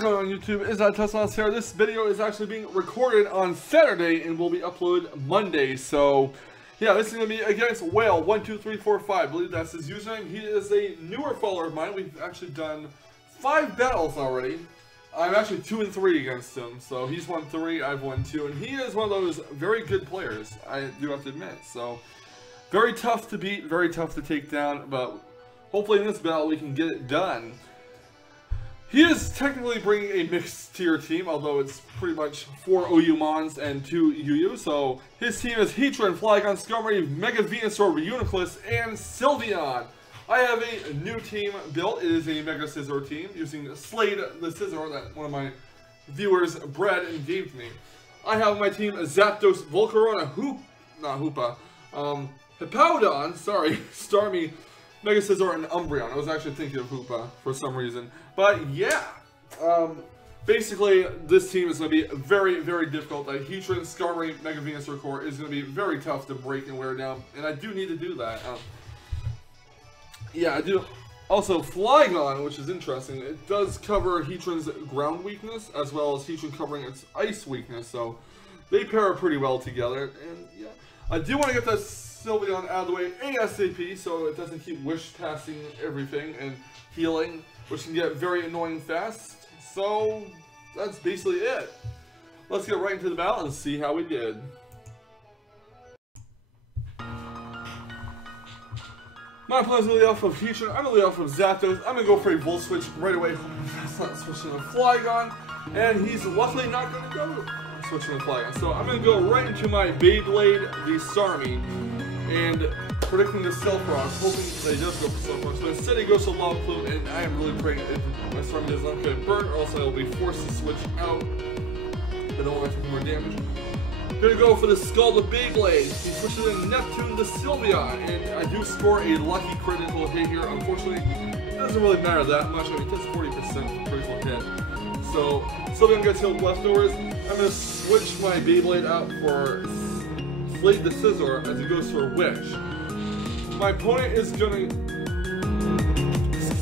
What's going on YouTube? Is that Tesla here? This video is actually being recorded on Saturday and will be uploaded Monday. So, yeah, this is going to be against Wale12345. I believe that's his username. He is a newer follower of mine. We've actually done 5 battles already. I'm actually 2-3 against him. So he's won 3, I've won 2, and he is one of those very good players, I do have to admit. So, very tough to beat, very tough to take down, but hopefully in this battle we can get it done. He is technically bringing a mixed tier team, although it's pretty much 4 OU Mons and 2 UU. So his team is Heatran, Flygon, Skarmory, Mega Venusaur, Reuniclus, and Sylveon. I have a new team built. It is a Mega Scizor team using Slade the Scizor that one of my viewers bred and gave me. I have my team Zapdos, Volcarona, Hippowdon, Starmie, Mega Scizor, and Umbreon. I was actually thinking of Hoopa for some reason. But yeah, basically this team is going to be very, very difficult. Like Heatran, Skarmory, Mega Venusaur core is going to be very tough to break and wear down. And I do need to do that. Yeah, I do. Also, Flygon, which is interesting, it does cover Heatran's ground weakness as well as Heatran covering its ice weakness. So they pair pretty well together. And yeah, I do want to get that Sylveon out of the way ASAP so it doesn't keep wish passing everything and healing, which can get very annoying fast. So that's basically it. Let's get right into the battle and see how we did. My plan's really off of Heatran. I'm really off of Zapdos. I'm gonna go for a Volt Switch right away. That's not switching to Flygon, and he's luckily not gonna go switching to Flygon. So I'm gonna go right into my Beyblade, the Starmie, and predicting the Selfrost, hoping that he does go for Selfrost, but instead he goes to Lava Plume, and I am really praying if my Starmie does not get burned, or else I will be forced to switch out. I don't want to take more damage. I'm gonna go for the Scald of Beyblade. He switches in Neptune to Sylveon, and I do score a lucky critical hit here. Unfortunately, it doesn't really matter that much. I mean, that's 40% critical hit. So Sylveon gets healed leftovers. I'm gonna switch my Beyblade out for Slade the Scizor as he goes for a Wish. My opponent is gonna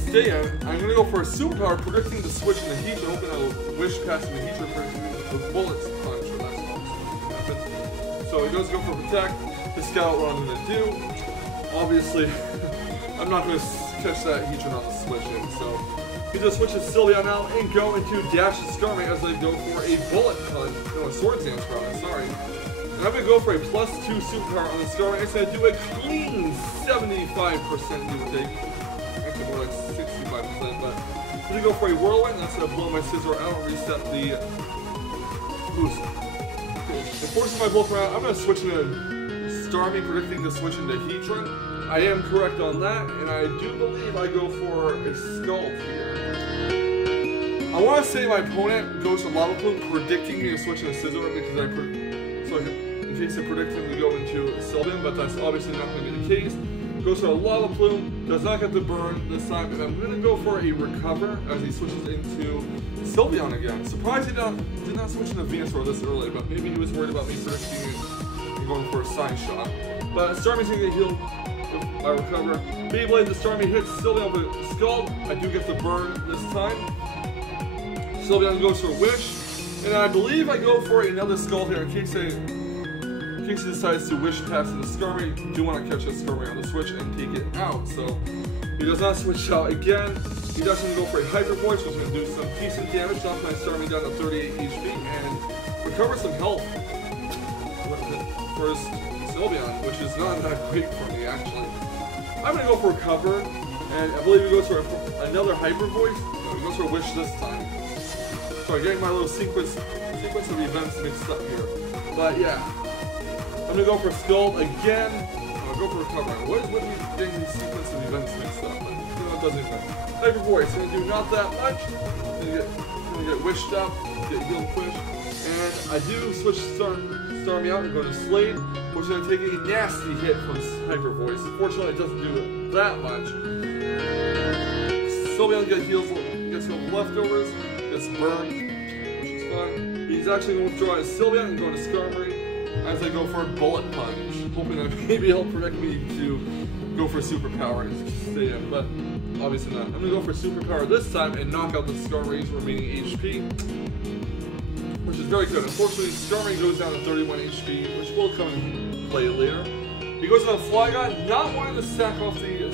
stay in. I'm gonna go for a Superpower, predicting the switch in the Heatran, hoping I'll Wish past the Heatran, predicting the Bullets punch. So he does go for Protect. To scout what I'm going to do. Obviously, I'm not going to catch that Heatran on the switch in. So he just switches Sylveon out and go into Dash and Skarmory as they go for a Bullet Punch. No, a Swords Dance rather, sorry. And I'm going to go for a +2 Superpower on the Skarmory. It's going to do a clean 75% give or take. Actually more like 65%, but I'm going to go for a Whirlwind. That's going to blow my Scizor out and reset the boost. It forces my Volcarona out. I'm going to switch into Starmie, predicting to switch into Heatran. I am correct on that, and I do believe I go for a Scald here. I want to say my opponent goes to Lava Plume, predicting me to switch into Scizor because in case I predict him to go into Sylveon, but that's obviously not going to be the case. Goes to a Lava Plume, does not get the burn this time, and I'm going to go for a Recover as he switches into Sylveon again. Surprised he did not switch into Venusaur this early, but maybe he was worried about me predicting and going for a Sign Shot. But Starmie's going to get healed with my Recover. Beyblade, the Starmie hits Sylveon with a Scald. I do get the burn this time. Sylveon goes for a Wish, and I believe I go for another Scald here in case he decides to Wish past the Skarmory. I do want to catch a Skarmory on the switch and take it out. So he does not switch out again. He does going to go for a Hyper Voice, which is going to do some decent damage, knock my Starmie down to 38 HP, and recover some health for his Sylveon, which is not that great for me, actually. I'm going to go for Recover, and I believe he goes for another Hyper Voice. No, he goes for a Wish this time. So I'm getting my little sequence of events mixed up here. But yeah, I'm going to go for Scald again. I'm going to go for Recover. What is with me getting these sequence of events mixed up? But, you know, it doesn't even matter. Hyper Voice, going to do not that much. Going to get wished up, get healed quick. And I do switch Starmie out and go to Slade, which is going to take a nasty hit from Hyper Voice. Fortunately, it doesn't do that much. Sylveon gets healed leftovers, gets burned, which is fine. He's actually going to withdraw his Sylveon and go to Skarmory. as I go for a Bullet Punch, hoping that maybe it'll protect me to go for Superpower and stay in, but obviously not. I'm going to go for Superpower this time and knock out the Skarmory's remaining HP, which is very good. Unfortunately, Skarmory goes down to 31 HP, which will come into play later. He goes on a Flygon, not wanting to sack off the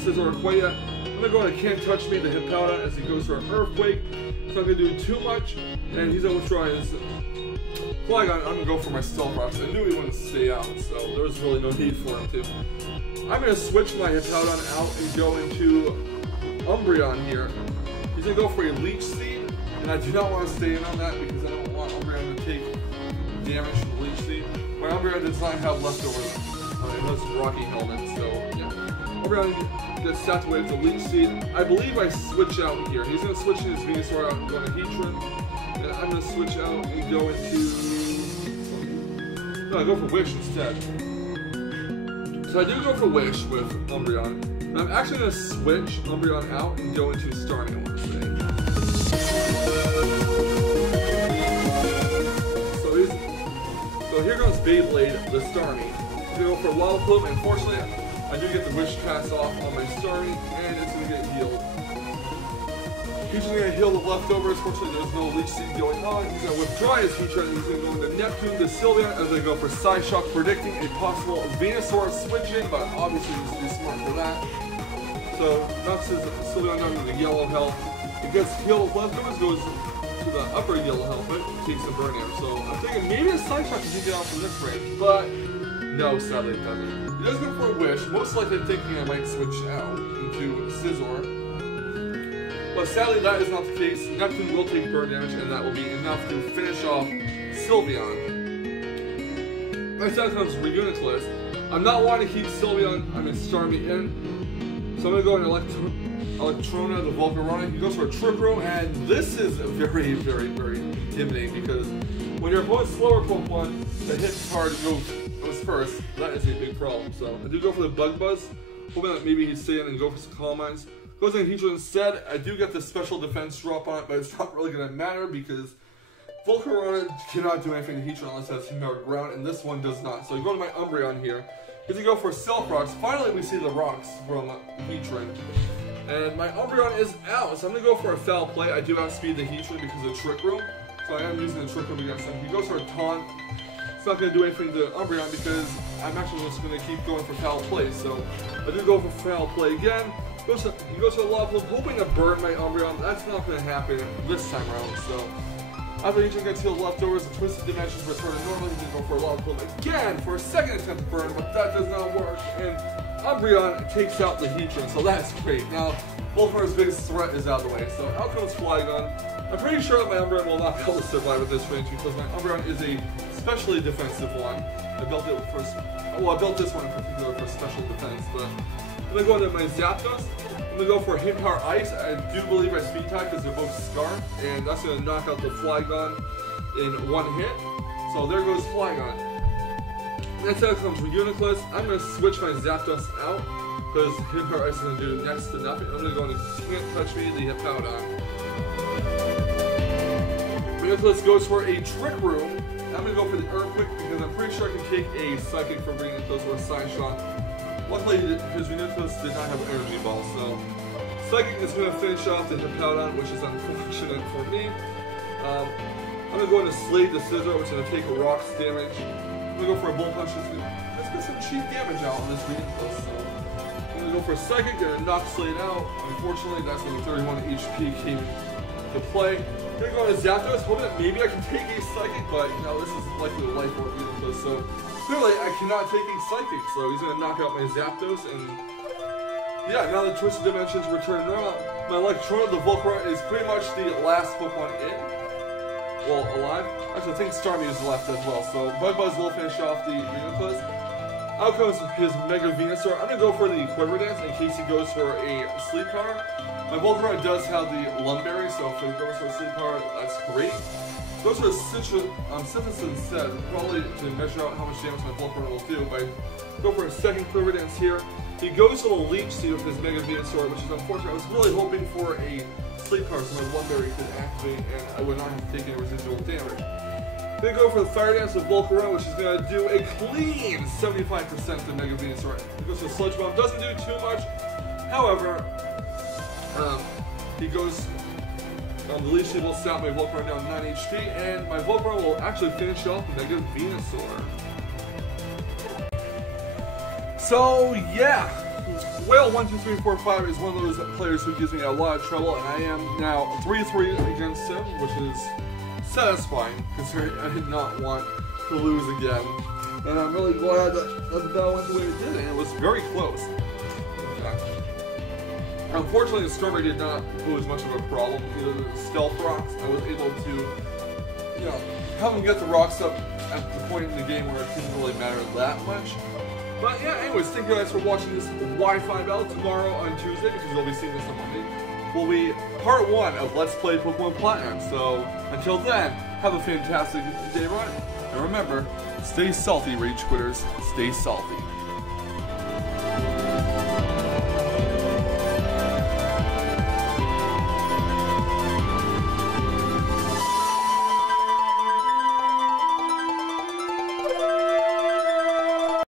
Scizor quite yet. I'm going to go on a Can't Touch Me to Hippowdon as he goes for an Earthquake. It's not going to do too much, and he's going to withdraw his Flygon. I'm going to go for my Stealth Rocks. I knew he wouldn't stay out, so there was really no need for him to. I'm going to switch my Hippowdon out and go into Umbreon here. He's going to go for a Leech Seed, and I do not want to stay in on that because I don't want Umbreon to take damage from the Leech Seed. My Umbreon does not have leftovers. It has Rocky Helmet, so yeah. Umbreon gets sacked away with the Leech Seed. I believe I switch out here. He's going to switch in his Venusaur out and go to Heatran. And I'm going to switch out and go into... No, I go for Wish instead. So I do go for Wish with Umbreon. And I'm actually going to switch Umbreon out and go into Starmie, I want to say. So here goes Beyblade, the Starmie. I'm going to go for Wild Plume, and fortunately, I do get the Wish pass off on my Starmie, and it's going to get healed. He's going to heal the leftovers. Fortunately, there's no Leech Seed going on. He's going to withdraw his Heatran, and he's going to go into Neptune, the Sylveon, as I go for Psyshock, predicting a possible Venusaur switch-in, but obviously he's too smart for that. So, knocks his Sylveon down to the yellow health. It gets healed leftovers, goes to the upper yellow health, but takes a burn air. So, I'm thinking maybe a Psyshock can get out from this range, but no, sadly it doesn't. He does go for a Wish, most likely thinking I might switch out into Scizor. But sadly, that is not the case. Neptune will take burn damage, and that will be enough to finish off Sylveon. Next time comes Reunitless. I'm not wanting to keep Sylveon, I mean Starmie in. So I'm going to go in Electrona, the Volcarona. He goes for a Trick Room, and this is very, very, very intimidating because when your opponent's slower Pokemon, the hit card goes first. That is a big problem. So I do go for the Bug Buzz, hoping that maybe he'd stay in and go for some Calm Minds. Goes in Heatran instead. I do get the special defense drop on it, but it's not really going to matter because Volcarona cannot do anything to Heatran unless it has Humidor Ground, and this one does not. So I go to my Umbreon here. He's going to go for Stealth Rocks. Finally, we see the rocks from Heatran. And my Umbreon is out, so I'm going to go for a Foul Play. I do outspeed the Heatran because of Trick Room, so I am using the Trick Room against him. He goes for a Taunt. It's not going to do anything to Umbreon because I'm actually just going to keep going for Foul Play. So I do go for Foul Play again. He goes to a Lava Plume, hoping to burn my Umbreon. That's not going to happen this time around. So after Heatran gets healed leftovers, the Twisted Dimensions return to normal. He's going to go for a Lava Plume again for a second attempt to burn, but that does not work. And Umbreon takes out the Heatran, so that's great. Now, Volcar's biggest threat is out of the way. So out comes Flygon. I'm pretty sure that my Umbreon will not be able to survive with this range because my Umbreon is a specially defensive one. I built it for, well, I built this one in particular for special defense, but I'm going to go into my Zapdos. I'm going to go for Hit Power Ice. I do believe I Speed Type because they're both Scar, and that's going to knock out the Flygon in one hit. So there goes Flygon. Next out comes Reunitless. I'm going to switch my Zapdos out because Hit Power Ice is going to do next to nothing. I'm going to go into Can't Touch Me, the Hippowdon. Reunitless goes for a Trick Room. I'm going to go for the Earthquake because I'm pretty sure I can take a Psychic from Reunitless or a Side Shot. Luckily, his Reunitless did not have an Energy Ball, so Psychic is going to finish off the Hippowdon, which is unfortunate for me. I'm going to go into Slade the Scizor, which is going to take a Rocks damage. I'm going to go for a Bullet Punch. Let's get some cheap damage out on this Reunitless. So I'm going to go for a Psychic, going to knock Slade out. Unfortunately, that's when the 31 HP came to play. I'm going to go into Zapdos, hoping that maybe I can take a Psychic, but you know, this is likely a life or Reunitless, so clearly I cannot take a Psychic, so he's going to knock out my Zapdos, and yeah, now the Twisted Dimensions return normal. My Electrona, the Volcarona, is pretty much the last Pokemon in. Well, alive. Actually, I think Starmie is left as well, so Bug Buzz will finish off the Reunitless. Out comes his Mega Venusaur. I'm going to go for the Quiver Dance in case he goes for a Sleep Power. My Volcarona does have the Lunberry, so if he goes for a Sleep Power, that's great. Goes for a Synthesis instead, probably to measure out how much damage my Volcarona will do, but go for a second Quiver Dance here. He goes for a Leech Seed with his Mega Venusaur, which is unfortunate. I was really hoping for a Sleep Power so my Lunberry could activate and I would not have to take any residual damage. Gonna go for the Fire Dance with Volcarona, which is gonna do a clean 75% to Mega Venusaur. He goes for Sludge Bomb, doesn't do too much. However, he goes on the leash, he will stop my Volcarona down 9 HP, and my Volcarona will actually finish off Mega Venusaur. So yeah, Wale12345 is one of those players who gives me a lot of trouble, and I am now 3-3 against him, which is satisfying, considering I did not want to lose again. And I'm really glad that the battle went the way it did, and it was very close. Unfortunately, the Stormy did not pose much of a problem. Either the Stealth Rocks, I was able to, you know, have him get the rocks up at the point in the game where it didn't really matter that much. But yeah, anyways, thank you guys for watching this Wi-Fi battle. Tomorrow on Tuesday, because you'll be seeing this on Monday, will be part 1 of Let's Play Pokemon Platinum. So until then, have a fantastic day, everyone. And remember, stay salty, Rage Quitters. Stay salty.